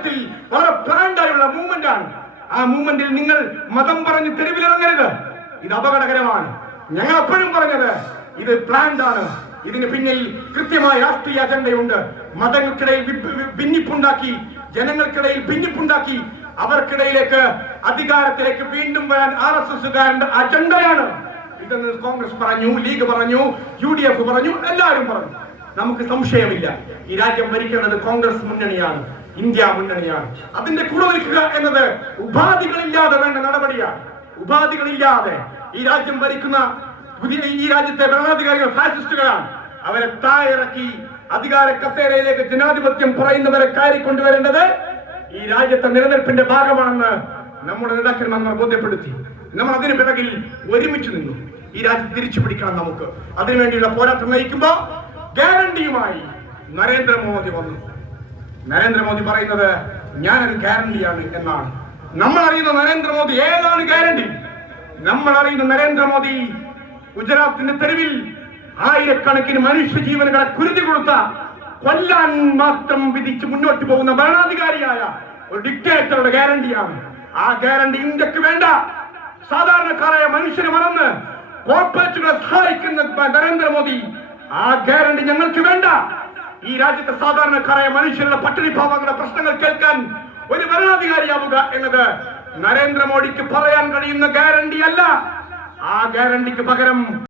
യഥാർത്ഥത്തിൽ വളരെ ബ്രാൻഡായുള്ള മൂവ്മെന്റ് ആണ്. ആ മൂവ്മെന്റിൽ നിങ്ങൾ മതം പറഞ്ഞ് തെരുവിലിറങ്ങരുത്. ഇത് അപകടകരമാണ്. ഞങ്ങൾ എപ്പോഴും പറഞ്ഞത് ഇത് പ്ലാൻഡ് ആണ്. ഇതിന് പിന്നിൽ കൃത്യമായ രാഷ്ട്രീയ അജണ്ടയുണ്ട്. മതങ്ങൾക്കിടയിൽ ഭിന്നിപ്പുണ്ടാക്കി ജനങ്ങൾക്കിടയിൽ ഭിന്നിപ്പുണ്ടാക്കി അവർക്കിടയിലേക്ക് അധികാരത്തിലേക്ക് വീണ്ടും വരാൻ ആർ എസ് എസുകാരന്റെ അജണ്ടയാണ്. ഇതെന്ന് കോൺഗ്രസ് പറഞ്ഞു ലീഗ് പറഞ്ഞു യു ഡി എഫ് പറഞ്ഞു എല്ലാവരും പറഞ്ഞു. നമുക്ക് സംശയമില്ല. ഈ രാജ്യം ഭരിക്കേണ്ടത് കോൺഗ്രസ് മുന്നണിയാണ്. ഇന്ത്യ മുന്നണിയാണ്. അതിന്റെ കൂടെ നിൽക്കുക എന്നത് ഉപാധികളില്ലാതെ വേണ്ട നടപടിയാണ്. ഉപാധികളില്ലാതെ ഈ രാജ്യം ഭരിക്കുന്ന പുതിയ ഈ രാജ്യത്തെ ഭരണാധികാരികൾ ഫാസിസ്റ്റുകളാണ്. അവരെ തായിറക്കി അധികാര കസേരയിലേക്ക് ജനാധിപത്യം പറയുന്നവരെ കയറിക്കൊണ്ടുവരേണ്ടത് ഈ രാജ്യത്തെ നിലനിൽപ്പിന്റെ ഭാഗമാണെന്ന് നമ്മുടെ നേതാക്കന്മാർ നമ്മൾ ബോധ്യപ്പെടുത്തി. നമ്മൾ അതിന് പിറകിൽ ഒരുമിച്ച് നിന്നു. ഈ രാജ്യം തിരിച്ചു പിടിക്കണം നമുക്ക്. അതിനുവേണ്ടിയുള്ള പോരാട്ടം നയിക്കുമ്പോ ഗ്യാരണ്ടിയുമായി നരേന്ദ്രമോദി വന്നു. നരേന്ദ്രമോദി പറയുന്നത് ഞാനൊരു ഗ്യാരണ്ടിയാണ് എന്നാണ്. നമ്മൾ അറിയുന്ന നരേന്ദ്രമോദി ഏതാണ് ഗ്യാരണ്ടി? നമ്മൾ അറിയുന്ന നരേന്ദ്രമോദി ഗുജറാത്തിന്റെ തെരുവിൽ ആയിരക്കണക്കിന് മനുഷ്യ ജീവനുകളെ കുരുതി കൊടുത്ത കൊല്ലാൻ മാത്രം വിധിച്ച് മുന്നോട്ട് പോകുന്ന ഭരണാധികാരിയായ ഒരു ഡിക്റ്റേറ്ററുടെ ഗ്യാരണ്ടിയാണ്. ആ ഗ്യാരണ്ടി ഇന്ത്യയ്ക്ക് വേണ്ട. സാധാരണക്കാരായ മനുഷ്യനെ മറന്ന് കോർപ്പറേറ്റുകളെ സഹായിക്കുന്ന നരേന്ദ്രമോദി ആ ഗ്യാരണ്ടി ഞങ്ങൾക്ക് വേണ്ട. ഈ രാജ്യത്തെ സാധാരണക്കാരായ മനുഷ്യരുടെ പട്ടിണി പാവങ്ങളുടെ പ്രശ്നങ്ങൾ കേൾക്കാൻ ഒരു ഭരണാധികാരിയാവുക എന്നത് നരേന്ദ്രമോദിക്ക് പറയാൻ കഴിയുന്ന ഗ്യാരണ്ടി അല്ല. ആ ഗ്യാരണ്ടിക്ക് പകരം